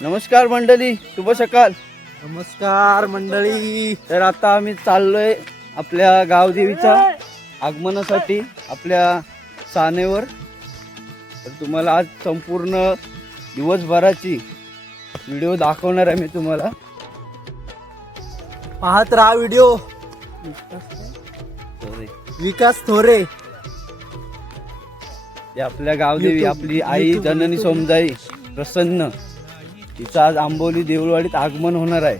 नमस्कार मंडळी, शुभ सकाळ. नमस्कार मंडळी. तर आता आम्ही चाललोय आपल्या गावदेवीच्या आगमनासाठी आपल्या सानेवर. तर तुम्हाला आज संपूर्ण दिवसभराची व्हिडिओ दाखवणार आहे मी तुम्हाला. पाहत राहा व्हिडिओ. विकास थोरे ते आपल्या गावदेवी, आपली आई जननी सोमजाई प्रसन्न, तिचं आज आंबोली देऊळवाडीत आगमन होणार आहे.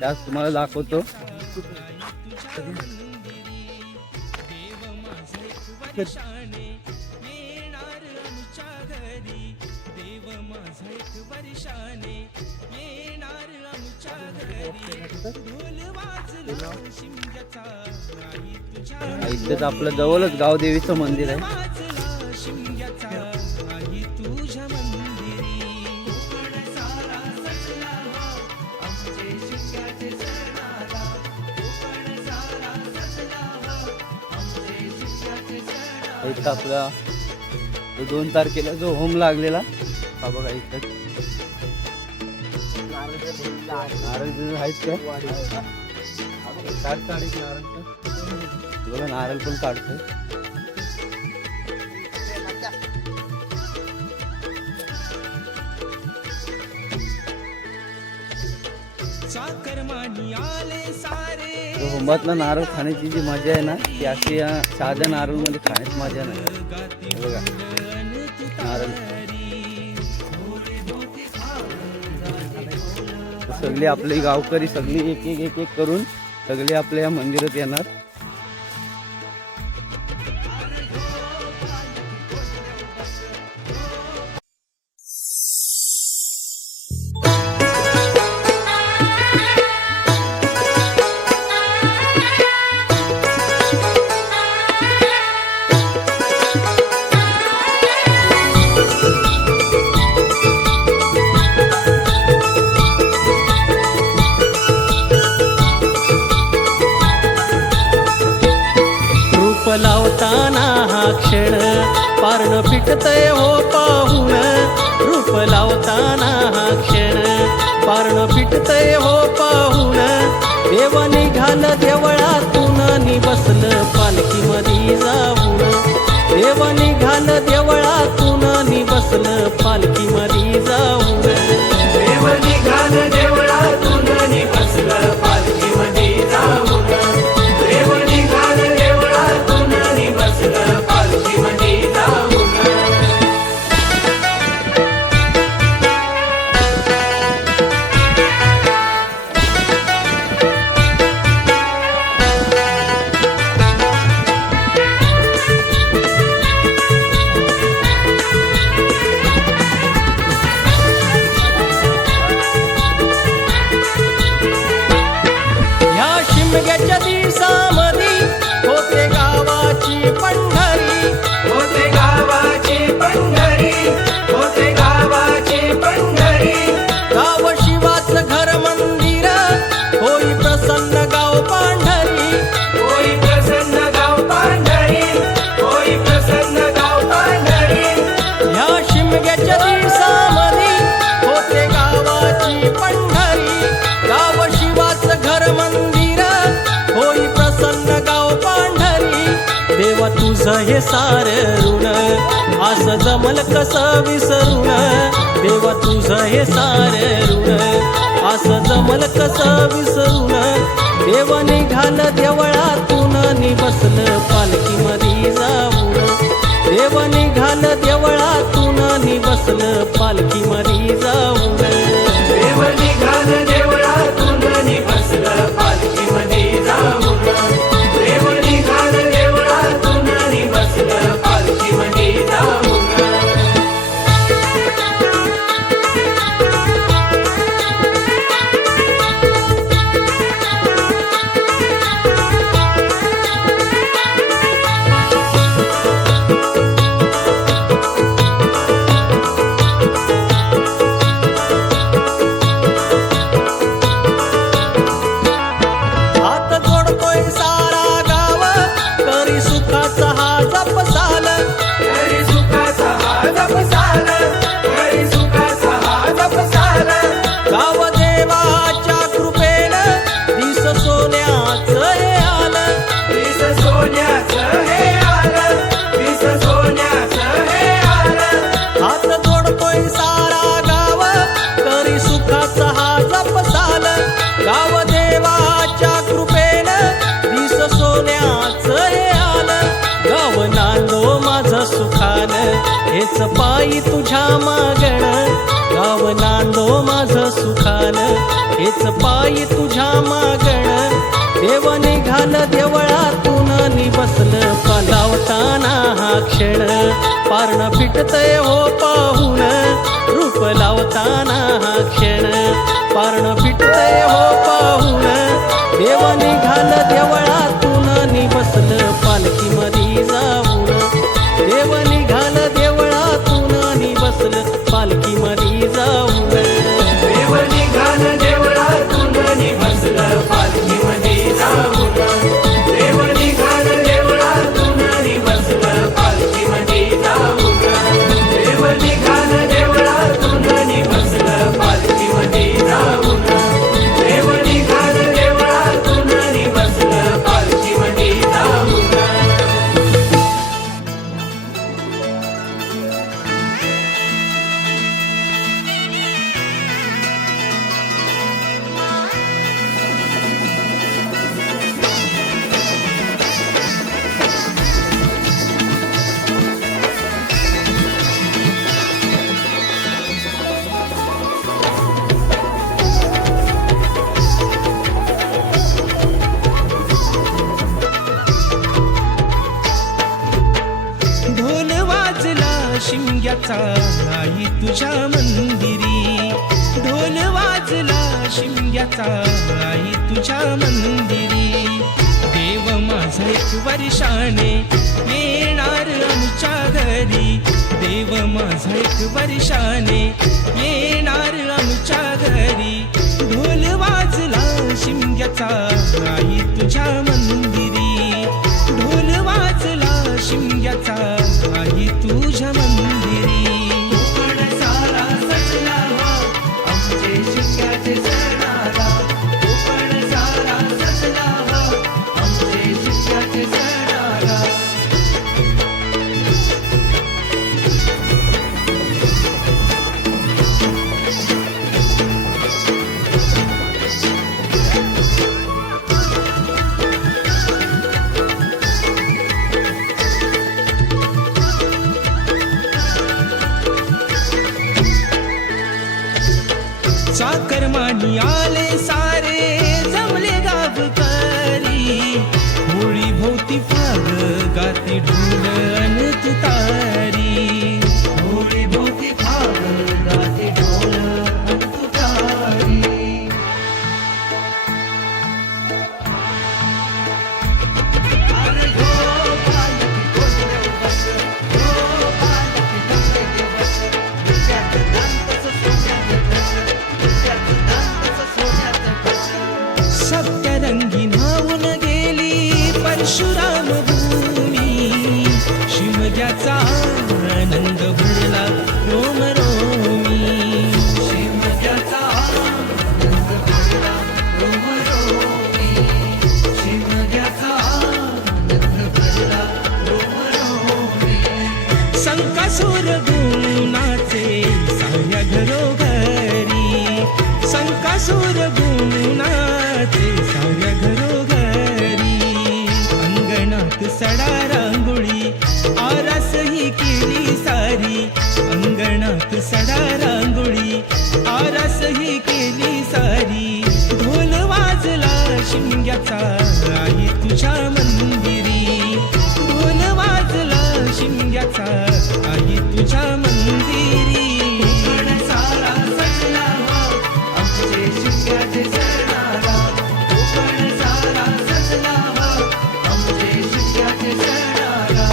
त्यास तुम्हाला दाखवतो. इथेच आपलं जवळच गावदेवीचं मंदिर आहे. इथं आपला 2 तारखेला जो होम लागलेला हा बघा. इथं नारळ आहेत का? बघा नारळ पण काढतोय. होमातला नारळ खाण्याची जी मजा आहे ना, ती अशी या साध्या नारळ मध्ये खाण्याची मजा नाही. बघा नारळ सगळे आपले गावकरी सगळी एक एक करून सगळे आपल्या या मंदिरात येणार. लावताना हा क्षण पारण फिटतय हो पाहून. रूप लावताना हा क्षण पारण फिटतय हो पाहून. देव निघाल देवळातून नि बसलं पालखी मधी जाऊन. देव निघाल देवळातून नि बसलं पालखी मधी जाऊन. देव निघाल देवळातून नि बसलं पालखी मधी जाऊन. देव निघाल देवळातून नि बसलं पालखी मधी जाऊन. ह्या शिमग्याच्या दिवसामधी होते गावाची पंढरी. होते गावाची पंढरी. होते गावाची पंढरी. गाव शिवाचं घर मंदिर होई प्रसन्न गाव पांढरी. होई प्रसन्न गाव पांढरी. होई प्रसन्न गाव पांढरी. ह्या शिमग्याच्या दिवसामधी होते गावाची पंढरी. गाव शिवाचं घर मंदिर होई प्रसन्न गाव पांढरी. देवा तुझं हे सार ऋण असं जमल कसं विसरून. देवा तुझं हे सार ऋण असं जमल कसं विसरून. देव निघाल देवळातून नि बसलं पालखी मधी जाऊन. देव निघाल देवळातून नि बसलं पालखी मधी जाऊन. देव निघाल देवळातून नि बसलं पालखी मधी जाऊन. देव निघाल देवळातून नि बसलं पालखी मधी जाऊन. जप साल सोन्याचं हे आलं, वीस सोन्याचं हे आलं. हात जोडतोय सारा गाव, करी सुखाचा हा जपसाल. गाव देवाच्या कृपेनं, वीस सोन्याचं हे आलं. गाव नांदो माझं सुखानं, हेच पायी तुझ्या मागण. गाव नांदो माझं सुखानं, हेच पायी तुझ्या मागण. देव निघाल देवळातून नि बसलं पालावताना हा क्षण. पारण फिटतय हो पाहून, रूप लावताना हा क्षण. पारण फिटतय हो पाहून, देव निघाल देवळातून नि बसलं पालखीमध्ये जाऊन. देव निघाल देवळातून नि बसलं पालखीमध्ये जाऊन. देव निघाल देवळातून नि बसलं पालखीमध्ये जाऊन. देव निघाल देवळातून नि बसलं पालखीमध्ये जाऊन. देव निघाल देवळातून नि बसलं पालखीमध्ये जाऊन. देव निघाल देवळातून नि बसलं पालखीमध्ये जाऊन. ढोल वाजला शिमग्याचा आई तुझ्या मंदिरी. ढोल वाजला शिमग्याचा आई तुझ्या मंदिरी. देव माझा एक वर्षाने येणार आमच्या घरी. देव माझा एक वर्षाने येणार आमच्या घरी. ढोल वाजला शिमग्याचा आई तुझ्या मंदिरी. ढोल वाजला शिमग्याचा आई तुझ्या मंदिरी. कोकण सारा सजला आमचे शिमग्याचे सणाला. कोकण सारा सजला आमचे शिमग्याचे सणाला. चाकरमानी आले सारे जमले गावकरी. होळी भोवती फाग गाती ढोल अन तुतारी. होळी भोवती फाग गाती ढोल अन तुतारी. अरे हो पालकी कोणत्या बस, हो पालकी कोणत्या बस. विचार दांतच सोन्याचं कस. सप्तरंगी नावून गेली परशुराम भूमी. शिमग्याचा आनंद भरला रोम रोमी. शिमग्याचा आनंद भरला रोम रोमी. शिमग्याचा आनंद भरला रोम रोमी. संकासुर गुणाचे साऱ्या घरोघरी. संकासुर गुणाचे साऱ्या घरोघरी. अंगणात सडा रांगोळी आरास ही केली सारी. अंगणात सडा रांगोळी आरास ही केली सारी. ढोल वाजला शिमग्याचा आई तुझ्या मंदिरी. ढोल वाजला शिमग्याचा आई तुझ्या मंदिरी. कोकण सारा सजला आमचे शिमग्याचे सणाला. कोकण सारा सजला आमचे शिमग्याचे सणाला.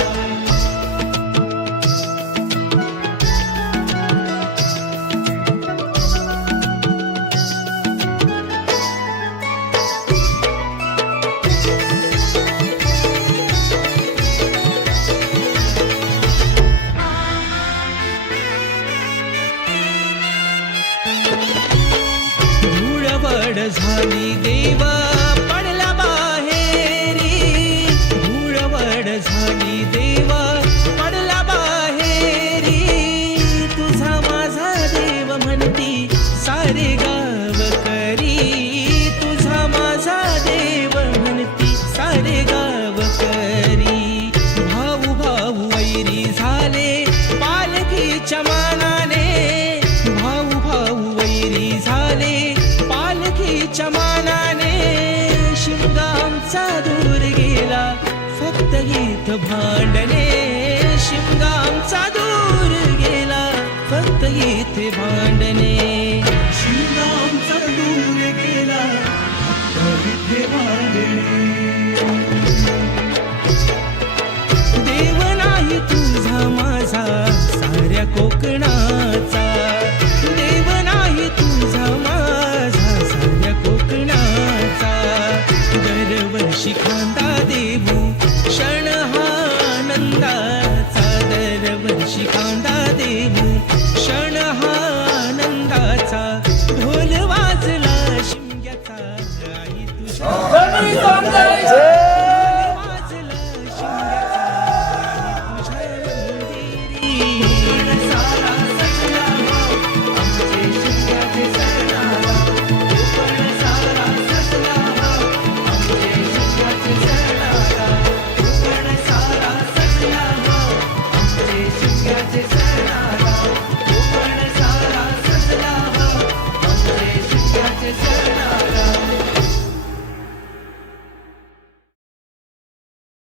झाली देवा पडला बाहेरी, तुझा माझा देव म्हणती सारे गाव करी, तुझा माझा देव म्हणती सारे गाव करी. भाऊ भाऊ वैरी झाले पालखीच्या मानाने, भाऊ भाऊ वैरी झाले पालखीच्या मानाने. शिमगा आमचा दूर गेला फक्त गीत भांडणे, शिमगा आमचा दूर गेला फक्त गीत भांडणे. शिमगा आमचा दूर गेला फक्त गीत भांडणे. देव नाही तुझा माझा साऱ्या कोकण